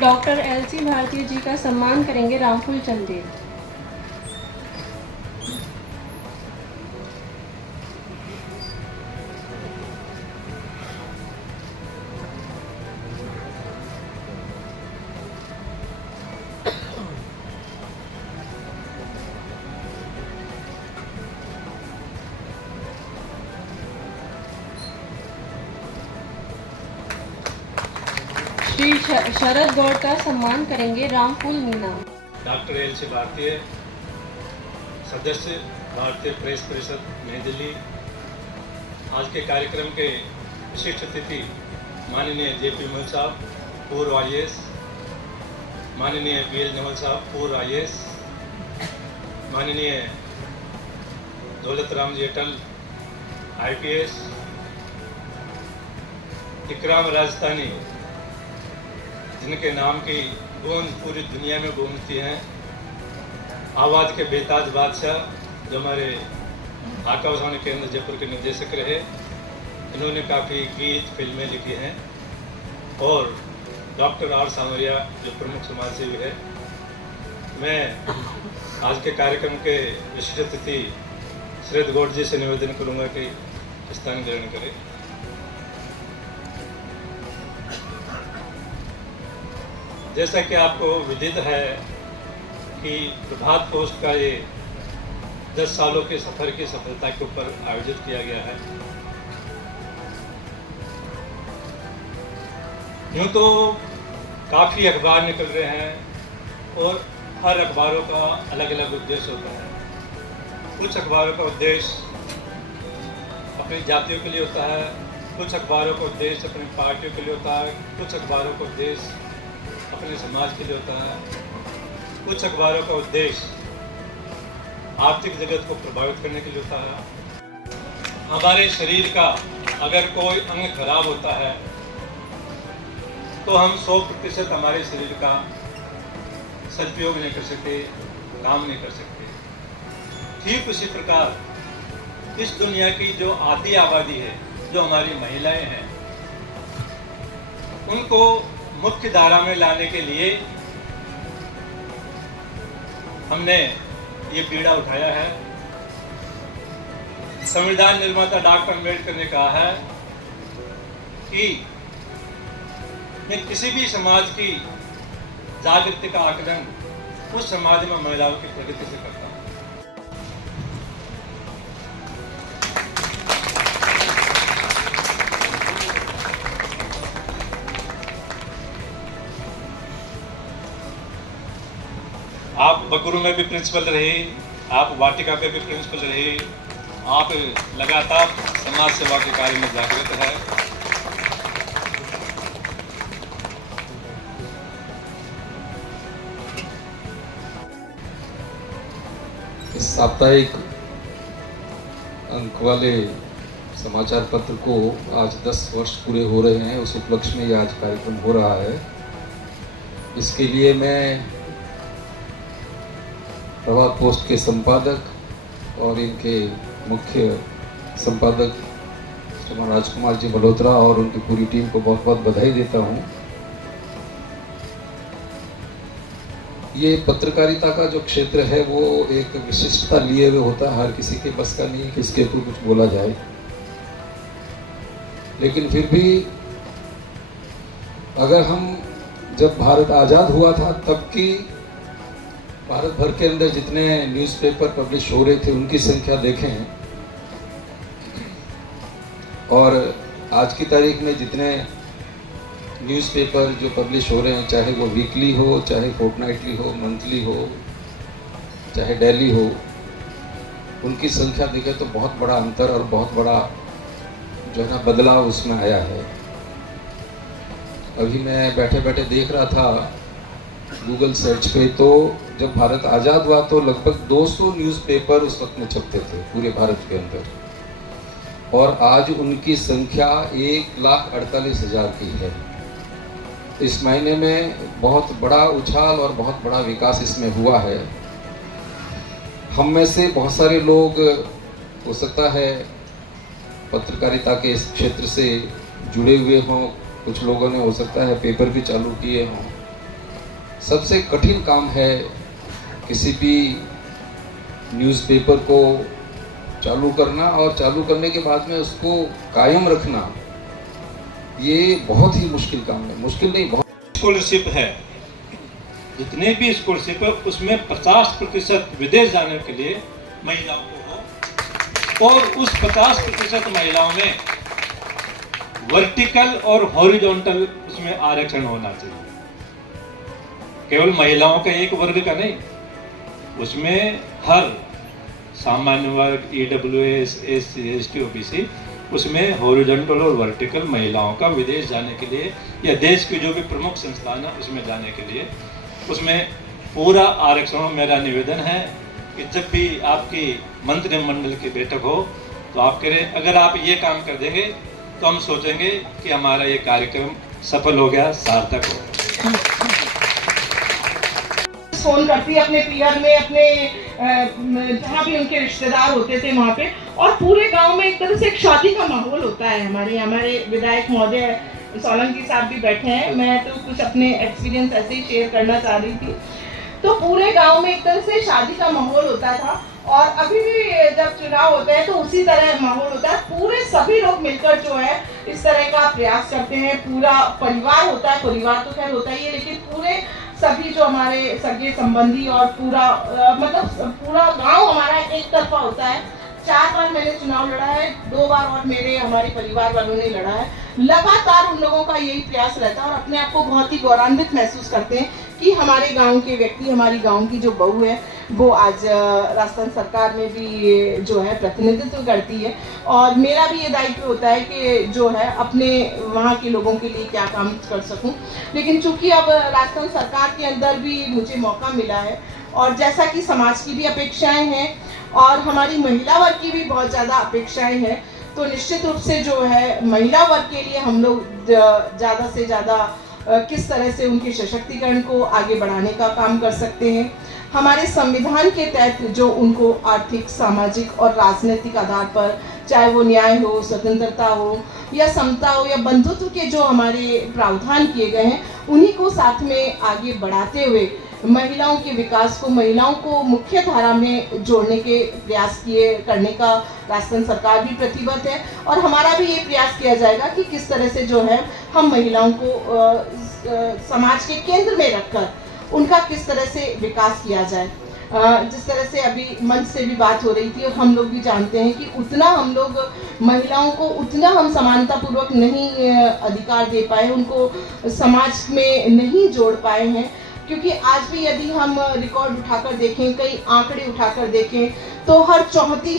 Doctor L C. Bharti जी का सम्मान करेंगे रामफूल चंदेल। श्री शरद गौड़ का सम्मान करेंगे रामफूल मीना। Doctor L C. भारती, सदस्य भारतीय प्रेस परिषद नई दिल्ली। आज के कार्यक्रम के विशिष्ट अतिथि माननीय जे.पी. मल साहब, पूर्व IAS, माननीय B.L. नवल साहब, पूर्व IAS, माननीय दौलत राम जी अटल, IPS, इकराम राजस्थानी, जिनके नाम की गूंज पूरी दुनिया में गूंजती हैं, आवाज़ के बेताज बादशाह, जो हमारे आकाशवाणी केंद्र जयपुर के निर्देशक रहे। इन्होंने काफ़ी गीत फिल्में लिखी हैं। और डॉक्टर R. सांवरिया, जो प्रमुख समाज सेवी है। मैं आज के कार्यक्रम के विशिष्ट अतिथि शरद गौड़ जी से निवेदन करूंगा कि स्थान ग्रहण करें। जैसा कि आपको विदित है कि प्रभात पोस्ट का ये 10 सालों के सफ़र की सफलता के ऊपर आयोजित किया गया है। यूँ तो काफ़ी अखबार निकल रहे हैं और हर अखबारों का अलग अलग उद्देश्य होता है। कुछ अखबारों का उद्देश्य अपनी जातियों के लिए होता है, कुछ अखबारों का उद्देश्य अपनी पार्टियों के लिए होता है, कुछ अखबारों का उद्देश्य अपने समाज के लिए होता है, कुछ अखबारों का उद्देश्य आर्थिक जगत को प्रभावित करने के लिए होता है। हमारे शरीर का अगर कोई अंग खराब होता है तो हम 100% हमारे शरीर का सदुपयोग नहीं कर सकते, काम नहीं कर सकते। ठीक उसी प्रकार इस दुनिया की जो आधी आबादी है, जो हमारी महिलाएं हैं, उनको मुख्य धारा में लाने के लिए हमने ये बीड़ा उठाया है। संविधान निर्माता डॉक्टर अम्बेडकर ने कहा है कि मैं किसी भी समाज की जागृति का आकलन उस समाज में महिलाओं की प्रगति से करता हूँ। आप बगुरु में भी प्रिंसिपल रहे, आप वाटिका पे भी प्रिंसिपल रहे, आप लगातार समाज सेवा के कार्य में जागृत है। इस साप्ताहिक अंक वाले समाचार पत्र को आज 10 वर्ष पूरे हो रहे हैं। उस उपलक्ष्य में ये आज कार्यक्रम हो रहा है। इसके लिए मैं प्रभात पोस्ट के संपादक और इनके मुख्य संपादक श्रीमान राजकुमार जी मल्होत्रा और उनकी पूरी टीम को बहुत बहुत बधाई देता हूँ। ये पत्रकारिता का जो क्षेत्र है वो एक विशिष्टता लिए हुए होता है। हर किसी के बस का नहीं कि इसके ऊपर कुछ बोला जाए, लेकिन फिर भी अगर हम जब भारत आज़ाद हुआ था तब की भारत भर के अंदर जितने न्यूज़पेपर पब्लिश हो रहे थे उनकी संख्या देखें और आज की तारीख में जितने न्यूज़पेपर जो पब्लिश हो रहे हैं, चाहे वो वीकली हो, चाहे फोर्टनाइटली हो, मंथली हो, चाहे डेली हो, उनकी संख्या देखें तो बहुत बड़ा अंतर और बहुत बड़ा जो है ना बदलाव उसमें आया है। अभी मैं बैठे बैठे देख रहा था गूगल सर्च पे, तो जब भारत आज़ाद हुआ तो लगभग 200 न्यूज़पेपर उस वक्त में छपते थे पूरे भारत के अंदर, और आज उनकी संख्या 1,48,000 की है। इस महीने में बहुत बड़ा उछाल और बहुत बड़ा विकास इसमें हुआ है। हम में से बहुत सारे लोग हो सकता है पत्रकारिता के इस क्षेत्र से जुड़े हुए हों, कुछ लोगों ने हो सकता है पेपर भी चालू किए हों। सबसे कठिन काम है किसी भी न्यूज़पेपर को चालू करना और चालू करने के बाद में उसको कायम रखना, ये बहुत ही मुश्किल काम है। मुश्किल नहीं, बहुत स्कॉलरशिप है, जितने भी स्कॉलरशिप है उसमें 50% विदेश जाने के लिए महिलाओं को हो, और उस 50% महिलाओं में वर्टिकल और हॉरिजॉन्टल उसमें आरक्षण होना चाहिए। केवल महिलाओं का एक वर्ग का नहीं, उसमें हर सामान्य वर्ग, EWS, SC, ST, OBC, उसमें हॉरिजॉन्टल और वर्टिकल महिलाओं का विदेश जाने के लिए या देश की जो भी प्रमुख संस्थान है उसमें जाने के लिए उसमें पूरा आरक्षण। मेरा निवेदन है कि जब भी आपकी मंत्रिमंडल की बैठक हो तो आप करें। अगर आप ये काम कर देंगे तो हम सोचेंगे कि हमारा ये कार्यक्रम सफल हो गया, सार्थक हो। फोन करती है अपने पीयर में, अपने जहाँ भी उनके रिश्तेदार होते थे वहाँ पे, और पूरे गांव में एक तरह से एक शादी का माहौल होता है। हमारे विधायक महोदय सोलंकी साहब भी बैठे हैं, मैं तो कुछ अपने एक्सपीरियंस ऐसे ही शेयर करना चाह रही थी। तो पूरे गांव में एक तरह से शादी का माहौल होता था, और अभी भी जब चुनाव होते हैं तो उसी तरह माहौल होता है। पूरे सभी लोग मिलकर जो है इस तरह का प्रयास करते हैं। पूरा परिवार होता है, परिवार तो खैर होता ही है, लेकिन पूरे सभी जो हमारे सगे संबंधी और पूरा मतलब पूरा गांव हमारा एक तरफा होता है। 4 बार मैंने चुनाव लड़ा है, 2 बार और हमारे परिवार वालों ने लड़ा है। लगातार उन लोगों का यही प्रयास रहता है और अपने आप को बहुत ही गौरवान्वित महसूस करते हैं कि हमारे गांव के व्यक्ति, हमारी गांव की जो बहू है वो आज राजस्थान सरकार में भी जो है प्रतिनिधित्व करती है। और मेरा भी ये दायित्व होता है कि जो है अपने वहाँ के लोगों के लिए क्या काम कर सकूं। लेकिन चूंकि अब राजस्थान सरकार के अंदर भी मुझे मौका मिला है, और जैसा कि समाज की भी अपेक्षाएं हैं और हमारी महिला वर्ग की भी बहुत ज़्यादा अपेक्षाएं हैं, तो निश्चित रूप से जो है महिला वर्ग के लिए हम लोग ज़्यादा से ज़्यादा किस तरह से उनके सशक्तिकरण को आगे बढ़ाने का काम कर सकते हैं। हमारे संविधान के तहत जो उनको आर्थिक, सामाजिक और राजनीतिक आधार पर, चाहे वो न्याय हो, स्वतंत्रता हो या समता हो या बंधुत्व के जो हमारे प्रावधान किए गए हैं, उन्हीं को साथ में आगे बढ़ाते हुए महिलाओं के विकास को, महिलाओं को मुख्य धारा में जोड़ने के प्रयास करने का राजस्थान सरकार भी प्रतिबद्ध है। और हमारा भी ये प्रयास किया जाएगा कि किस तरह से जो है हम महिलाओं को समाज के केंद्र में रखकर उनका किस तरह से विकास किया जाए। जिस तरह से अभी मंच से भी बात हो रही थी, और हम लोग भी जानते हैं कि उतना हम लोग महिलाओं को उतना हम समानता पूर्वक नहीं अधिकार दे पाए, उनको समाज में नहीं जोड़ पाए हैं। क्योंकि आज भी यदि हम रिकॉर्ड उठाकर देखें, कई आंकड़े उठाकर देखें, तो हर चौथी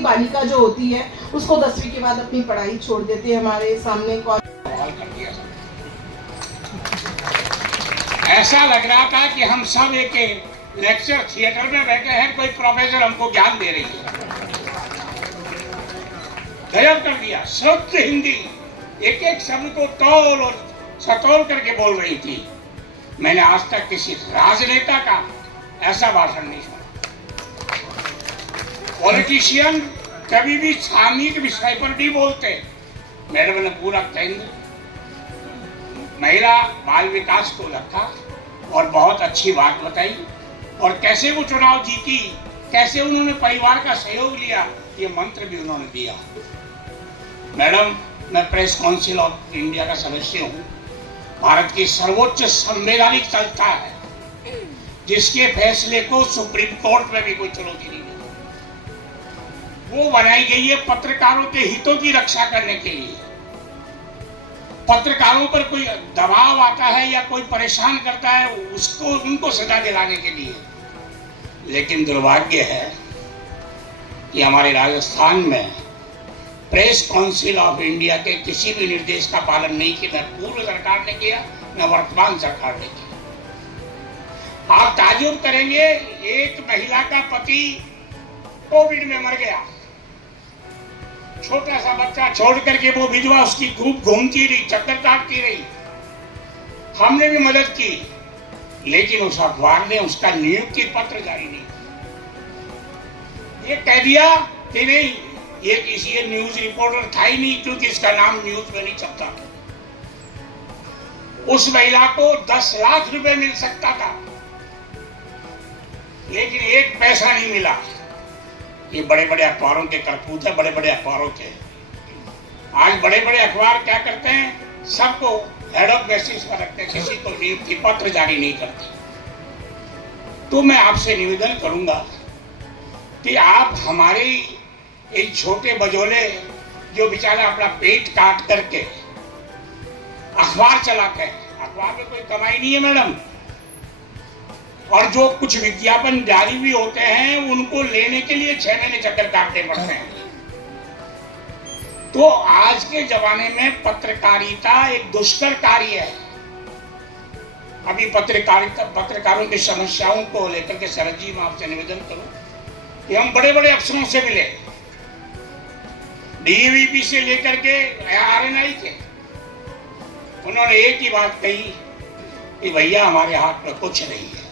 बालिका जो होती है उसको 10वीं के बाद अपनी पढ़ाई छोड़ देते हैं। हमारे सामने ऐसा लग रहा था कि हम सब एक लेक्चर थिएटर में बैठे हैं, कोई प्रोफेसर हमको ज्ञान दे रही है। गजब कर दिया, शुद्ध हिंदी, एक एक शब्द को तौल और सतोल करके बोल रही थी। मैंने आज तक किसी राजनेता का ऐसा भाषण नहीं सुना। पॉलिटिशियन कभी भी छानी के विषय पर नहीं बोलते। मैडम ने पूरा केंद्र महिला बाल विकास को रखा और बहुत अच्छी बात बताई, और कैसे वो चुनाव जीती, कैसे उन्होंने परिवार का सहयोग लिया, ये मंत्र भी उन्होंने दिया। मैडम, मैं प्रेस काउंसिल ऑफ इंडिया का सदस्य हूँ। भारत की सर्वोच्च संवैधानिक संस्था है, जिसके फैसले को सुप्रीम कोर्ट में भी कोई चुनौती नहीं है। वो बनाई गई है पत्रकारों के हितों की रक्षा करने के लिए। पत्रकारों पर कोई दबाव आता है या कोई परेशान करता है, उसको उनको सजा दिलाने के लिए। लेकिन दुर्भाग्य है कि हमारे राजस्थान में प्रेस काउंसिल ऑफ इंडिया के किसी भी निर्देश का पालन नहीं किया, न पूर्व सरकार ने किया, न वर्तमान सरकार ने किया। आप ताज्जुब करेंगे, एक महिला का पति कोविड में मर गया, छोटा सा बच्चा छोड़ करके वो विधवा उसकी खूब घूमती रही, चक्कर काटती रही। हमने भी मदद की, लेकिन उस अखबार ने उसका नियुक्ति पत्र जारी नहीं, ये कह दिया कि नहीं, ये किसी न्यूज रिपोर्टर था ही नहीं, क्योंकि इसका नाम न्यूज में नहीं छपता। उस महिला को 10 लाख रुपए मिल सकता था, लेकिन 1 पैसा नहीं मिला। ये बड़े बड़े अखबारों के करतूत है, बड़े बड़े अखबारों के। आज बड़े बड़े अखबार क्या करते हैं, सबको हेड ऑफ बेसिस पर रखते हैं, किसी को नियुक्ति पत्र जारी नहीं करते। तो मैं आपसे निवेदन करूंगा कि आप हमारे एक छोटे बजोले जो बेचारा अपना पेट काट करके अखबार चलाते हैं, अखबार में कोई कमाई नहीं है मैडम, और जो कुछ विज्ञापन जारी भी होते हैं उनको लेने के लिए 6 महीने चक्कर काटने पड़ते हैं। तो आज के जमाने में पत्रकारिता एक दुष्कर कार्य है। अभी पत्रकारों की समस्याओं को लेकर के शरद जी मैं आपसे निवेदन करूं कि हम बड़े बड़े अफसरों से मिले, डीवीपी से लेकर के आरएनआई के, उन्होंने एक ही बात कही कि भैया हमारे हाथ में कुछ नहीं है।